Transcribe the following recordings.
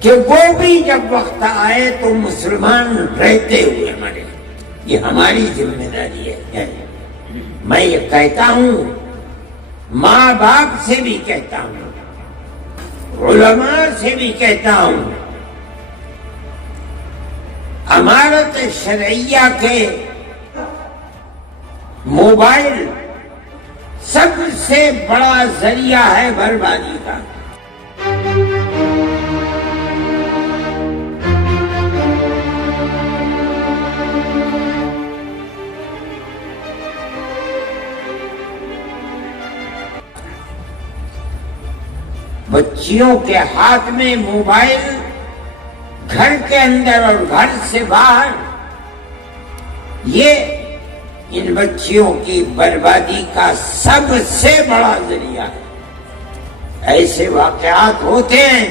کہ وہ بھی جب وقت آئے تو مسلمان رہتے ہوئے مرے. یہ ہماری ذمہ داری ہے. میں یہ کہتا ہوں، ماں باپ سے بھی کہتا ہوں، علماء سے بھی کہتا ہوں، امارت شرعیہ کے موبائل سب سے بڑا ذریعہ ہے بربادی کا. بچیوں کے ہاتھ میں موبائل، گھر کے اندر اور گھر سے باہر، یہ ان بچیوں کی بربادی کا سب سے بڑا ذریعہ ہے. ایسے واقعات ہوتے ہیں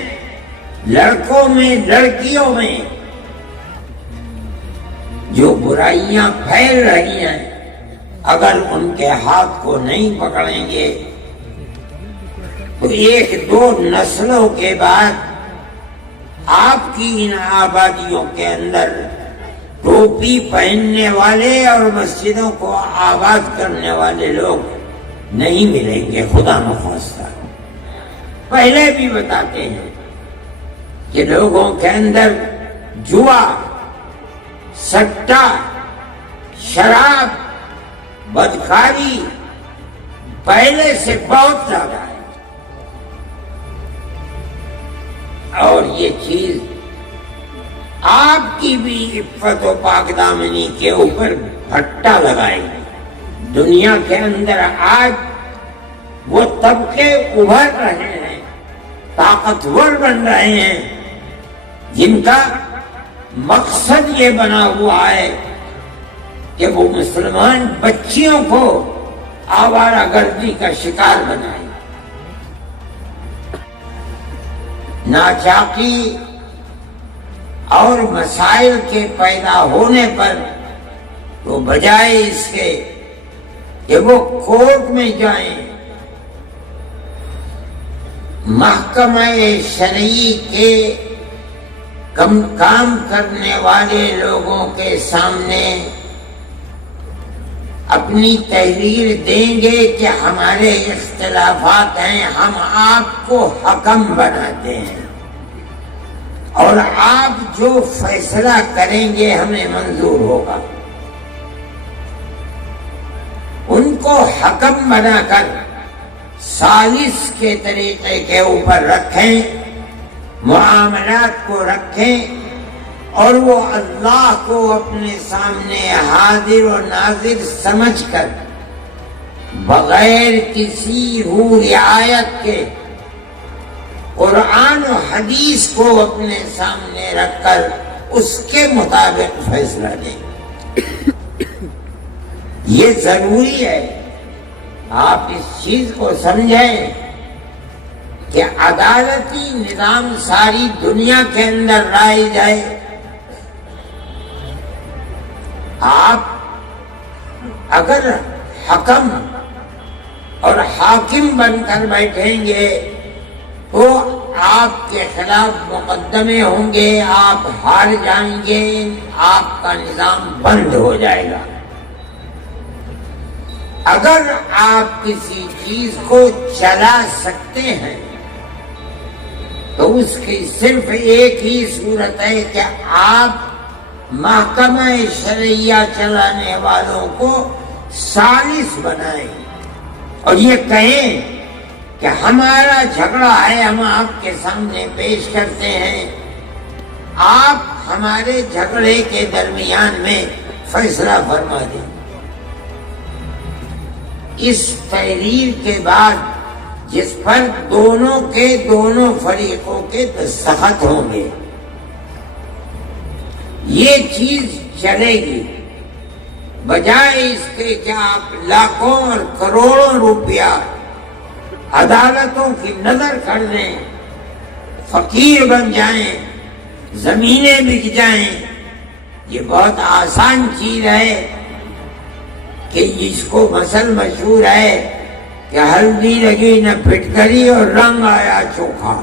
لڑکوں میں، لڑکیوں میں، جو برائیاں پھیل رہی ہیں، اگر ان کے ہاتھ کو نہیں پکڑیں گے تو ایک دو نسلوں کے بعد آپ کی ان آبادیوں کے اندر ٹوپی پہننے والے اور مسجدوں کو آباد کرنے والے لوگ نہیں ملیں گے، خدا نخواستہ. پہلے بھی بتاتے ہیں کہ لوگوں کے اندر جوا، سٹا، شراب، بدکاری پہلے سے بہت زیادہ ہے. اور یہ چیز آپ کی بھی عفت و پاک دامنی کے اوپر پھٹا لگائے گی. دنیا کے اندر آج وہ طبقے ابھر رہے ہیں، طاقتور بن رہے ہیں، جن کا مقصد یہ بنا ہوا ہے کہ وہ مسلمان بچیوں کو آوارہ گردی کا شکار بنائیں. ناچاقی اور مسائل کے پیدا ہونے پر تو بجائے اس کے کہ وہ کورٹ میں جائیں، محکمہ شرعی کے کام کرنے والے لوگوں کے سامنے اپنی تحریر دیں گے کہ ہمارے اختلافات ہیں، ہم آپ کو حکم بناتے ہیں اور آپ جو فیصلہ کریں گے ہمیں منظور ہوگا. ان کو حکم بنا کر سازش کے طریقے کے اوپر رکھیں، معاملات کو رکھیں، اور وہ اللہ کو اپنے سامنے حاضر و ناظر سمجھ کر بغیر کسی روح رعایت کے قرآن و حدیث کو اپنے سامنے رکھ کر اس کے مطابق فیصلہ دیں. یہ ضروری ہے آپ اس چیز کو سمجھیں کہ عدالتی نظام ساری دنیا کے اندر لائے جائے. آپ اگر حکم اور حاکم بن کر بیٹھیں گے تو آپ کے خلاف مقدمے ہوں گے، آپ ہار جائیں گے، آپ کا نظام بند ہو جائے گا. اگر آپ کسی چیز کو چلا سکتے ہیں تو اس کی صرف ایک ہی صورت ہے کہ آپ محکمہ شرعیہ چلانے والوں کو ثالث بنائیں اور یہ کہیں کہ ہمارا جھگڑا ہے، ہم آپ کے سامنے پیش کرتے ہیں، آپ ہمارے جھگڑے کے درمیان میں فیصلہ فرما دیں. اس تحریر کے بعد جس پر دونوں فریقوں کے دستخط ہوں گے، یہ چیز چلے گی. بجائے اس کے کہ آپ لاکھوں اور کروڑوں روپیہ عدالتوں کی نظر کر لیں، فقیر بن جائیں، زمینیں بک جائیں. یہ بہت آسان چیز ہے کہ جس کو مثل مشہور ہے کہ ہلدی لگی نہ پھٹکری اور رنگ آیا چوکھا.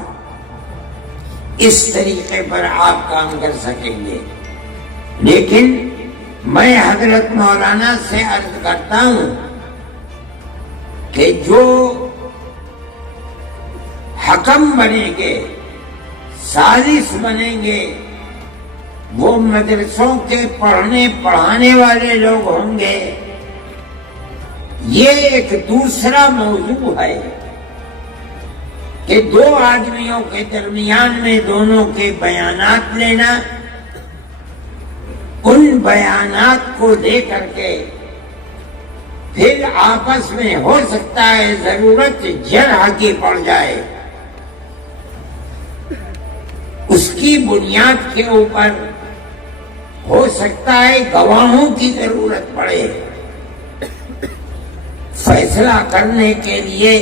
اس طریقے پر آپ کام کر سکیں گے. لیکن میں حضرت مولانا سے عرض کرتا ہوں کہ جو حکم بنیں گے، ثالث بنیں گے، وہ مدرسوں کے پڑھانے والے لوگ ہوں گے. یہ ایک دوسرا موضوع ہے کہ دو آدمیوں کے درمیان میں دونوں کے بیانات لینا، ان بیانات کو لے کر کے پھر آپس میں ہو سکتا ہے ضرورت جرح کی پڑ جائے، اس کی بنیاد کے اوپر ہو سکتا ہے گواہوں کی ضرورت پڑے. فیصلہ کرنے کے لیے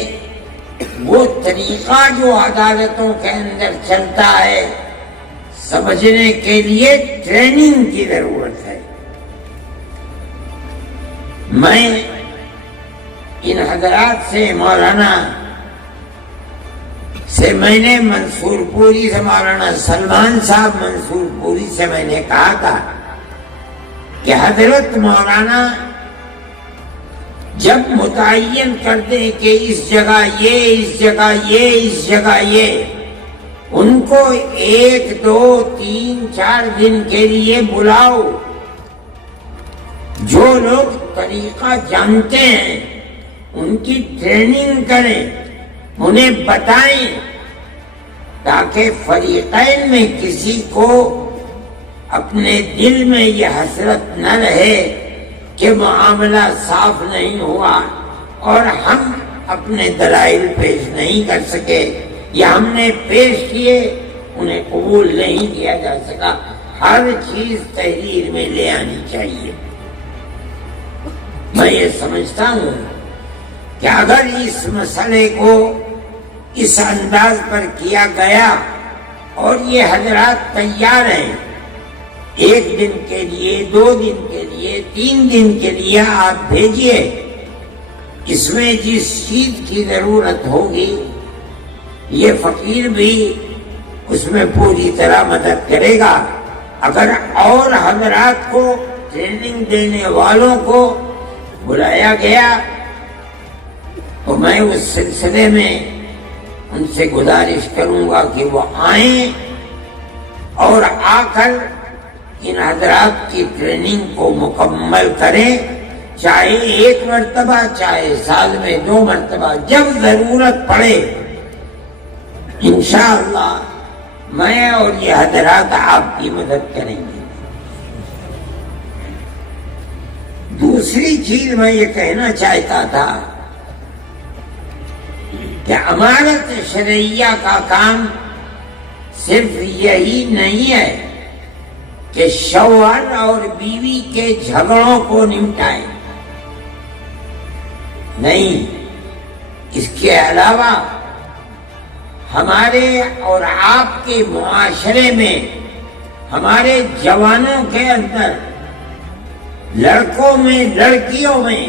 وہ طریقہ جو عدالتوں کے اندر چلتا ہے، سمجھنے کے لیے ٹریننگ کی ضرورت ہے. میں ان حضرات سے، مولانا سے میں نے منصور پوری سے، مولانا سلمان صاحب منصور پوری سے میں نے کہا تھا کہ حضرت مولانا جب متعین کر دیں کہ اس جگہ یہ، اس جگہ یہ، اس جگہ یہ، ان کو 1 2 3 4 دن کے لیے بلاؤ. جو لوگ طریقہ جانتے ہیں ان کی ٹریننگ کریں، انہیں بتائیں، تاکہ فریقین میں کسی کو اپنے دل میں یہ حسرت نہ رہے کہ معاملہ صاف نہیں ہوا اور ہم اپنے دلائل پیش نہیں کر سکے، یا ہم نے پیش کیے انہیں قبول نہیں کیا جا سکا. ہر چیز تحریر میں لے آنی چاہیے. میں یہ سمجھتا ہوں کہ اگر اس مسئلے کو اس انداز پر کیا گیا اور یہ حضرات تیار ہیں، 1 دن کے لیے، 2 دن کے لیے، 3 دن کے لیے آپ بھیجیے، اس میں جس چیز کی ضرورت ہوگی یہ فقیر بھی اس میں پوری طرح مدد کرے گا. اگر اور حضرات کو، ٹریننگ دینے والوں کو بلایا گیا تو میں اس سلسلے میں ان سے گزارش کروں گا کہ وہ آئیں اور آ کر ان حضرات کی ٹریننگ کو مکمل کریں، چاہے 1 مرتبہ، چاہے سال میں 2 مرتبہ، جب ضرورت پڑے. انشاءاللہ میں اور یہ حضرات آپ کی مدد کریں گے. دوسری چیز میں یہ کہنا چاہتا تھا کہ امانت شرعیہ کا کام صرف یہی نہیں ہے کہ شوہر اور بیوی کے جھگڑوں کو نمٹائیں. نہیں، اس کے علاوہ ہمارے اور آپ کے معاشرے میں، ہمارے جوانوں کے اندر، لڑکوں میں، لڑکیوں میں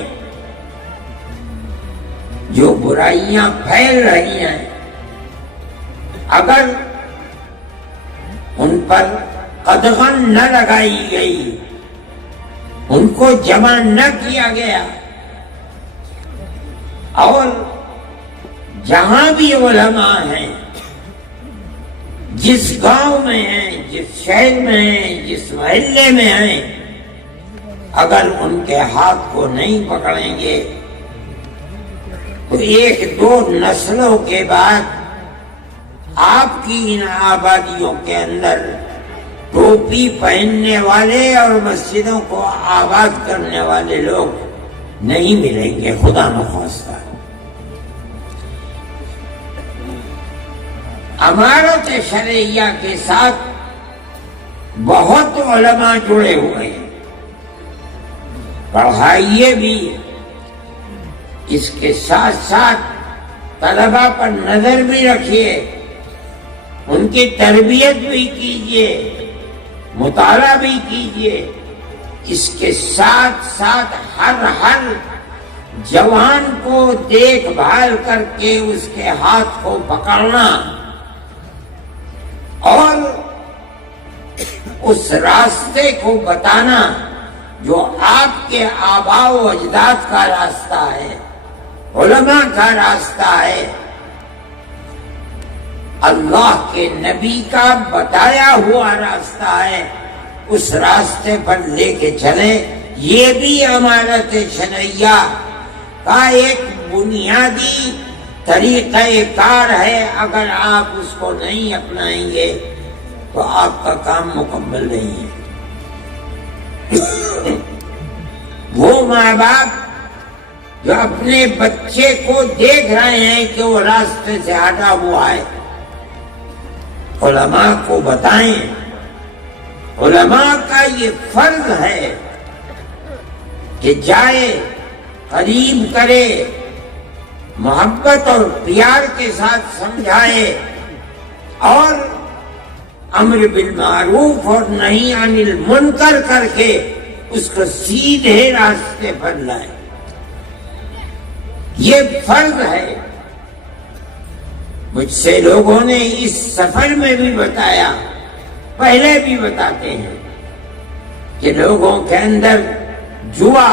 جو برائیاں پھیل رہی ہیں، اگر ان پر قدغن نہ لگائی گئی، ان کو جمع نہ کیا گیا، اور جہاں بھی علماء ہیں، جس گاؤں میں ہیں، جس شہر میں ہیں، جس محلے میں ہیں، اگر ان کے ہاتھ کو نہیں پکڑیں گے تو 1 2 نسلوں کے بعد آپ کی ان آبادیوں کے اندر ٹوپی پہننے والے اور مسجدوں کو آباد کرنے والے لوگ نہیں ملیں گے، خدا نخواستہ. امانت شرعیہ کے ساتھ بہت علماء جڑے ہوئے ہیں، پڑھائیے بھی، اس کے ساتھ ساتھ طلباء پر نظر بھی رکھیے، ان کی تربیت بھی کیجیے، مطالعہ بھی کیجیے. اس کے ساتھ ساتھ ہر جوان کو دیکھ بھال کر کے اس کے ہاتھ کو پکڑنا اور اس راستے کو بتانا جو آپ کے آباء و اجداد کا راستہ ہے، علماء کا راستہ ہے، اللہ کے نبی کا بتایا ہوا راستہ ہے، اس راستے پر لے کے چلیں۔ یہ بھی امانت شرعیہ کا ایک بنیادی طریقہ کار ہے۔ اگر آپ اس کو نہیں اپنائیں گے تو آپ کا کام مکمل نہیں ہے۔ وہ ماں باپ جو اپنے بچے کو دیکھ رہے ہیں کہ وہ راستے سے ہٹا ہوا ہے، علماء کو بتائیں۔ علماء کا یہ فرض ہے کہ جائے، قریب کرے، محبت اور پیار کے ساتھ سمجھائے اور امر بالمعروف اور نہی عن المنکر کر کے اس کو سیدھے راستے پر لائے۔ یہ فرض ہے۔ مجھ سے لوگوں نے اس سفر میں بھی بتایا، پہلے بھی بتاتے ہیں کہ لوگوں کے اندر جوا